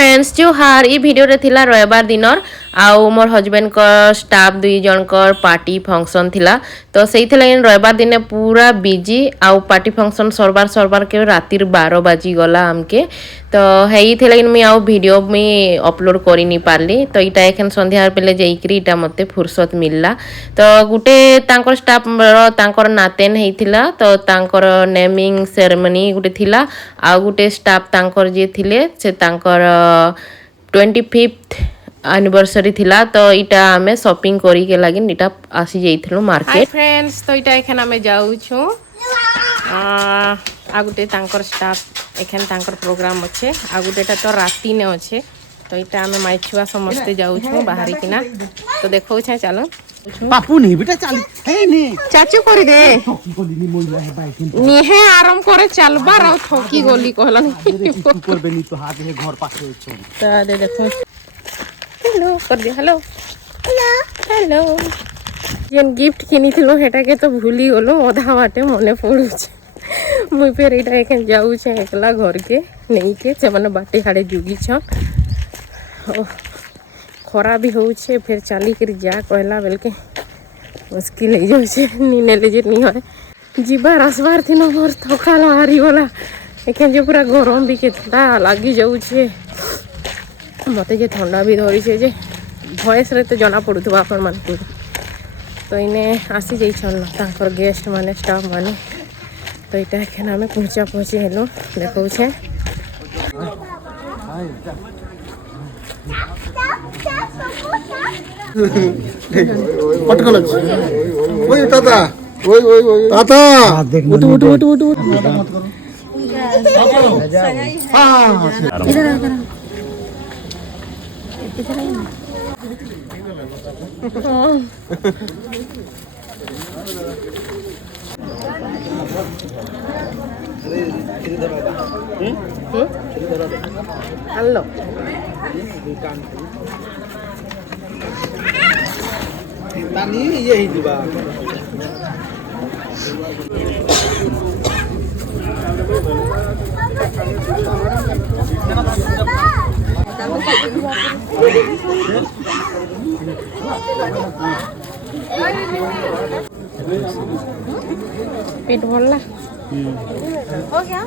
Friends जुहार ई video रे थिला रविवार दिनर आउ मोर हजबैंड को स्टाफ दुई जन पार्टी फंक्शन थिला तो से रविवार दिन पूरा बिजी आउ पार्टी फंक्शन सरबार के राति 12 बाजी गला आमके तो है मुई आउ वीडियो मुई अपलोड करी नी पारली तो इटा एखन संध्या बेले जाइकरी इटा मते फुर्सत मिलला तो गुटे तांकर स्टाफ तांकर नातेन हेतिला तो तांकर नेमिंग सेरेमनी गुटे थिला आ गुटे स्टाफ तांकर जे थिले से तांकर 25th एनिवर्सरी थिला तो इटा हमें शॉपिंग करी के लागि इटा आसी जाइथिलु मार्केट। हाय फ्रेंड्स तो इटा एखन हमें जाउ छु आ गुटे तांकर स्टाफ एखन तांकर प्रोग्राम अच्छे आ गुटेटा तो राती ने अच्छे तो इटा हमें माई छुआ समस्ते जाउ छु बाहरी किना तो देखौ छे चलो बापू नहीं बेटा चल हे ने चाचू करी दे गोली मोइला है बाइक निहे आराम करे चलबा र ठोकी गोली कहलन ऊपर बेनी तो हाथ है घर पासे छोड़ तो दे देखो हेलो कर दे हेलो हेलो जेन गिफ्ट किनी थिलो हेटा के तो भूली गलो ओधा बाटे मने पड़ू छे मुई फेर एटा एखन जाऊ छे एकला घर के नहीं के से माने बाटे हाड़े जुगी छ खरा भी हो छे फिर चाली कर जा कहला बेल के मुश्किल हो जाऊ छे नी नेले जे नी होय जीबार आसबार थिनो मोर थकाल हारी वाला एखन जे पूरा गरम भी केता लागी जाऊ छे मते जे ठंडा भी धरी छे जे वॉइस रे तो जना पड़ुथबा आपन मान को तो इने आसी जाई छन तांकर गेस्ट माने स्टाफ माने तो इटा एखन हमें पहुंची हेलो देखौ छे पटकल ओए ताता ओए ताता उठ हां हेलो तानी ये ही दिबा पेट भरला हो गया।